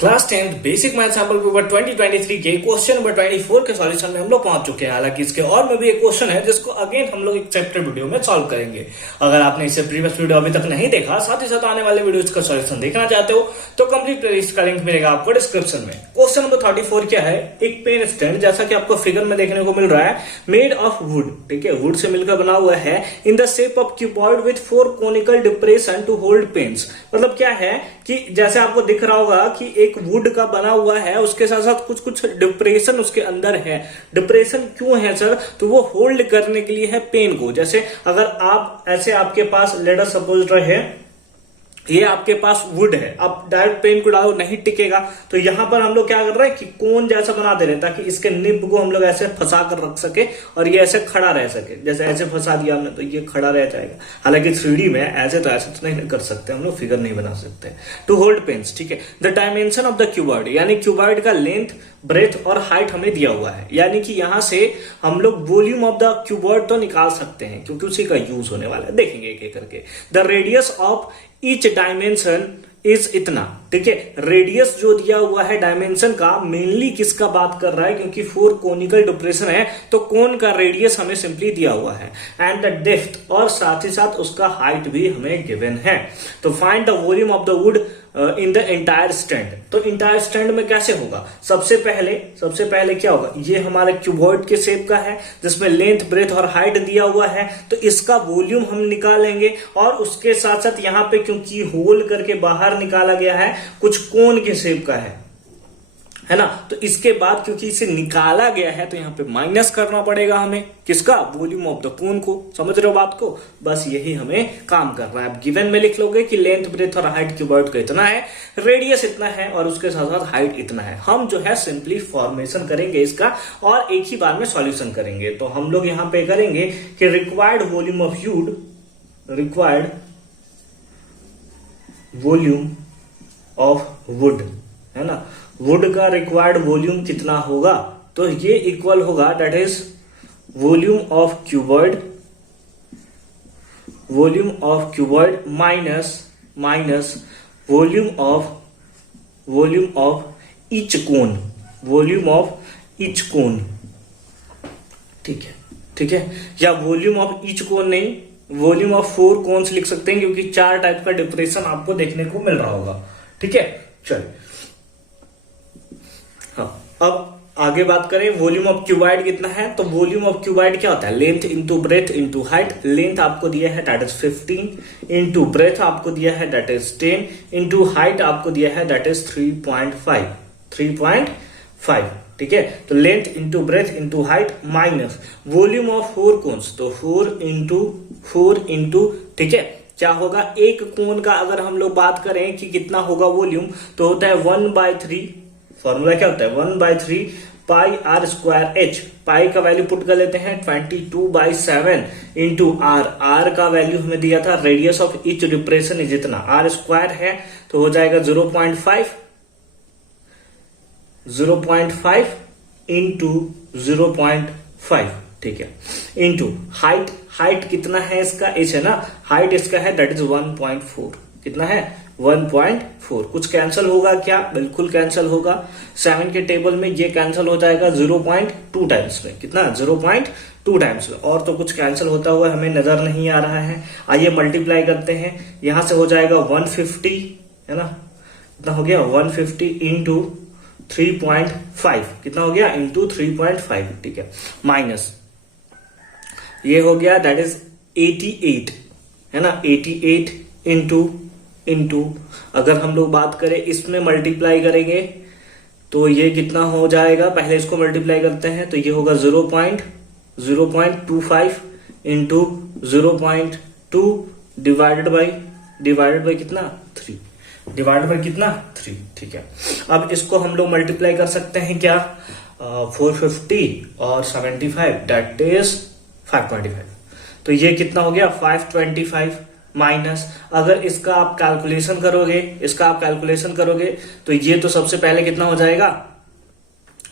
Class 10 basic math sample paper 2023 के question number 24 के solution में हम लोग पहुंच चुके हैं। हालांकि इसके और में भी एक क्वेश्चन है जिसको अगेन हम लोग एक चैप्टर वीडियो में सॉल्व करेंगे। अगर आपने इससे प्रीवियस वीडियो अभी तक नहीं देखा, साथ ही साथ आने वाले वीडियोस का सॉल्यूशन देखना चाहते हो तो कंप्लीट प्लेलिस्ट का लिंक मिलेगा आपको डिस्क्रिप्शन में। क्वेश्चन नंबर 34 क्या है, एक पेन स्टैंड जैसा कि आपको फिगर में देखने को मिल रहा है, मेड ऑफ वुड, ठीक है, वुड से मिलकर बना हुआ है, in the shape of cuboid with 4 conical depression to hold pens. मतलब क्या है कि जैसे आपको दिख रहा होगा कि एक वुड का बना हुआ है, उसके साथ साथ कुछ कुछ डिप्रेशन उसके अंदर है। डिप्रेशन क्यों है सर? तो वो होल्ड करने के लिए है पेन को। जैसे अगर आप ऐसे आपके पास लेट अस सपोज रहे ये आपके पास वुड है, आप डायरेक्ट पेन को डालो नहीं टिकेगा, तो यहां पर हम लोग क्या कर रहे हैं कि कोन जैसा बना दे रहे हैं ताकि इसके निब को हम लोग ऐसे फंसा कर रख सके और ये ऐसे खड़ा रह सके। जैसे ऐसे फंसा दिया हमने तो ये खड़ा रह जाएगा। हालांकि 3D में ऐसे तो नहीं कर सकते हम लोग, फिगर नहीं बना सकते। टू होल्ड पेन्स, ठीक है। The dimension of the cuboid, यानी क्यूबॉइड का लेंथ, ब्रेथ और हाइट हमें दिया हुआ है। यानी कि यहां से हम लोग वॉल्यूम ऑफ द क्यूबॉइड तो निकाल सकते हैं क्योंकि उसी का यूज होने वाला है। देखेंगे एक एक करके। The radius of each dimension is इतना, ठीक है। रेडियस जो दिया हुआ है डायमेंशन का, मेनली किसका बात कर रहा है, क्योंकि 4 कोनिकल डिप्रेशन है तो कोन का रेडियस हमें सिंपली दिया हुआ है। एंड द डेप्थ, और साथ ही साथ उसका हाइट भी हमें गिवन है। तो find the volume of the would in the entire stand. तो एंटायर स्टैंड में कैसे होगा? सबसे पहले क्या होगा, ये हमारे क्यूबॉइड के शेप का है जिसमें लेंथ, ब्रेथ और हाइट दिया हुआ है, तो इसका वॉल्यूम हम निकालेंगे। और उसके साथ साथ यहाँ पे क्योंकि होल करके बाहर निकाला गया है, कुछ कोन के शेप का है ना, तो इसके बाद क्योंकि इसे निकाला गया है तो यहाँ पे माइनस करना पड़ेगा हमें, किसका? वॉल्यूम ऑफ द कोन को। समझ रहे हो बात को? बस यही हमें काम करना है। आप गिवन में लिख लोगे कि लेंथ, ब्रेथ और हाइट क्यूबॉइड का इतना है, रेडियस इतना है और उसके साथ साथ हाइट इतना है। हम जो है सिंपली फॉर्मेशन करेंगे इसका और एक ही बार में सॉल्यूशन करेंगे। तो हम लोग यहाँ पे करेंगे कि required volume of would, required volume of would, है ना, वुड का रिक्वायर्ड वॉल्यूम कितना होगा? तो ये इक्वल होगा, that is volume of cuboid minus volume of each cone, volume of each cone, ठीक है। या वॉल्यूम ऑफ ईच कोन नहीं, वॉल्यूम ऑफ 4 कोन्स लिख सकते हैं क्योंकि 4 टाइप का डिप्रेशन आपको देखने को मिल रहा होगा, ठीक है। चलिए अब आगे बात करें, वॉल्यूम ऑफ क्यूबॉइड कितना है? तो वॉल्यूम ऑफ क्यूबॉइड क्या होता है? Length into breadth into height. Length आपको दिया है दैट इज 15, इंटू ब्रेथ आपको दिया है दैट इज 10, इंटू हाइट आपको दिया है दैट इज 3.5, ठीक है। तो length into breadth into height minus volume of 4 cones, तो 4 इंटू, ठीक है, क्या होगा? एक कोन का अगर हम लोग बात करें कि कितना होगा वॉल्यूम, तो होता है 1/3, फॉर्मूला क्या होता है? 1/3 पाई आर स्क्वायर एच। पाई का वैल्यू पुट कर लेते हैं 22/7 इंटू आर। आर का वैल्यू हमें दिया था, radius of each depression is इतना, आर स्क्वायर है तो हो जाएगा 0.5 इंटू 0.5, ठीक है, इंटू हाइट कितना है इसका? एच है ना, हाइट इसका है दैट इज 1.4। कितना है? 1.4। कुछ कैंसिल होगा क्या? बिल्कुल कैंसिल होगा। 7 के टेबल में ये कैंसिल हो जाएगा 0.2 टाइम्स में। कितना? 0.2 टाइम्स में। और तो कुछ कैंसिल होता हुआ हमें नजर नहीं आ रहा है। आइए मल्टीप्लाई करते हैं, यहां से हो जाएगा 150, है ना, कितना हो गया? 150 इंटू 3.5, कितना हो गया? इंटू 3.5, ठीक है, माइनस ये हो गया दैट इज 88, है ना, 88 इंटू अगर हम लोग बात करें इसमें मल्टीप्लाई करेंगे तो ये कितना हो जाएगा? पहले इसको मल्टीप्लाई करते हैं तो ये होगा 0.25 इंटू 0.2 डिवाइडेड बाई कितना? 3, डिवाइडेड बाई कितना? 3, ठीक है। अब इसको हम लोग मल्टीप्लाई कर सकते हैं क्या? 450 और 75 दैट इज 525। तो ये कितना हो गया? 525 माइनस, अगर इसका आप कैलकुलेशन करोगे तो ये तो सबसे पहले कितना हो जाएगा?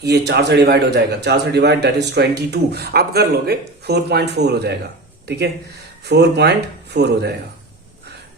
ये 4 से डिवाइड हो जाएगा, 4 से डिवाइड दैट इज 22। आप कर लोगे 4.4 हो जाएगा, ठीक है, 4.4 हो जाएगा,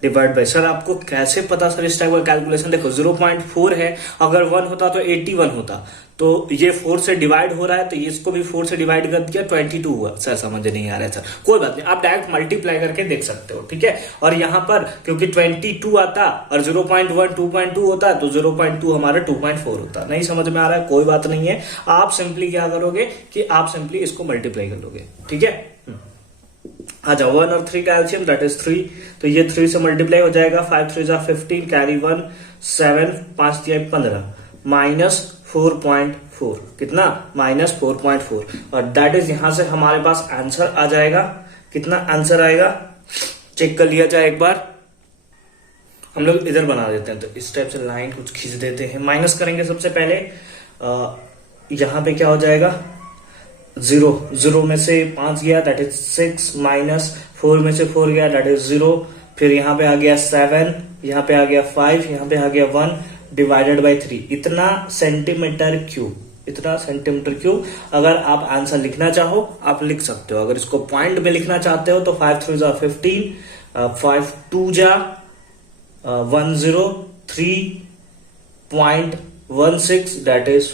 डिवाइड बाय, सर आपको कैसे पता सर इस टाइप का कैलकुलेशन? देखो 0.4 है, अगर 1 होता तो 81 होता, तो ये 4 से डिवाइड हो रहा है तो इसको भी 4 से डिवाइड कर दिया, 22 हुआ। सर समझ नहीं आ रहा है सर, कोई बात नहीं, आप डायरेक्ट मल्टीप्लाई करके देख सकते हो, ठीक है। और यहाँ पर क्योंकि 22 आता और 0.1 2.2 होता तो 0.2 हमारा 2.4 होता। नहीं समझ में आ रहा है, कोई बात नहीं है, आप सिंपली क्या करोगे कि आप सिंपली इसको मल्टीप्लाई कर लोगे, ठीक है। आ जाओ 1 और 3 का एलसीएम दैट इज 3, तो ये 3 से मल्टीप्लाई हो जाएगा, 5 3 15 कैरी 1 7 5 3 15 माइनस 4.4, कितना माइनस 4.4, और दैट इज यहां से हमारे पास आंसर आ जाएगा। कितना आंसर आएगा चेक कर लिया जाए एक बार। हम लोग इधर बना देते हैं, तो इस टाइप से लाइन कुछ खींच देते हैं, माइनस करेंगे सबसे पहले। यहां पे क्या हो जाएगा 0 में से 5 गया दैट इज 6 माइनस 4 में से 4 गया दैट इज 0, फिर यहाँ पे आ गया 7, यहाँ पे आ गया 5, यहाँ पे आ गया 1 डिवाइडेड बाई 3, इतना सेंटीमीटर क्यूब, इतना सेंटीमीटर क्यूब। अगर आप आंसर लिखना चाहो आप लिख सकते हो, अगर इसको पॉइंट में लिखना चाहते हो तो 5 3 15 5 2 103.16 दैट इज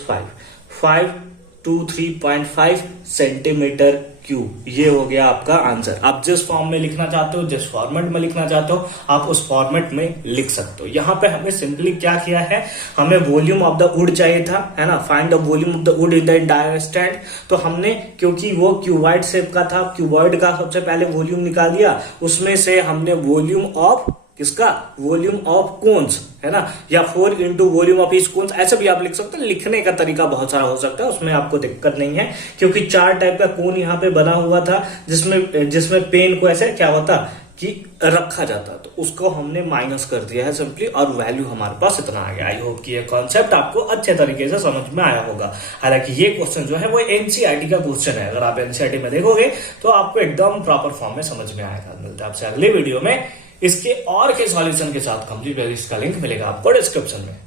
523.5 सेंटीमीटर क्यूब। ये हो गया आपका आंसर। आप जिस फॉर्म में लिखना चाहते हो, जिस फॉर्मेट में लिखना चाहते हो, आप उस फॉर्मेट में लिख सकते हो। यहाँ पे हमने सिंपली क्या किया है, हमें वॉल्यूम ऑफ द वुड चाहिए था, है ना, find the volume of the would in the entire stand. तो हमने क्योंकि वो क्यूबॉइड शेप का था, क्यूबॉइड का सबसे पहले वॉल्यूम निकाल दिया, उसमें से हमने वॉल्यूम ऑफ किसका, वॉल्यूम ऑफ कोन्स, है ना, या 4 into volume of each cones, ऐसे भी आप लिख सकते हो। लिखने का तरीका बहुत सारा हो सकता है, उसमें आपको दिक्कत नहीं है, क्योंकि 4 टाइप का कोन यहाँ पे बना हुआ था, जिसमें पेन को ऐसे क्या होता कि रखा जाता, तो उसको हमने माइनस कर दिया है सिंपली, और वैल्यू हमारे पास इतना आ गया। आई होप कि ये कॉन्सेप्ट आपको अच्छे तरीके से समझ में आया होगा। हालांकि ये क्वेश्चन जो है वो एनसीईआरटी का क्वेश्चन है, अगर आप एनसीईआरटी में देखोगे तो आपको एकदम प्रॉपर फॉर्म में समझ में आएगा। मिलता है आपसे अगले वीडियो में इसके और के सॉल्यूशन के साथ। कंप्लीट इसका लिंक मिलेगा आपको डिस्क्रिप्शन में।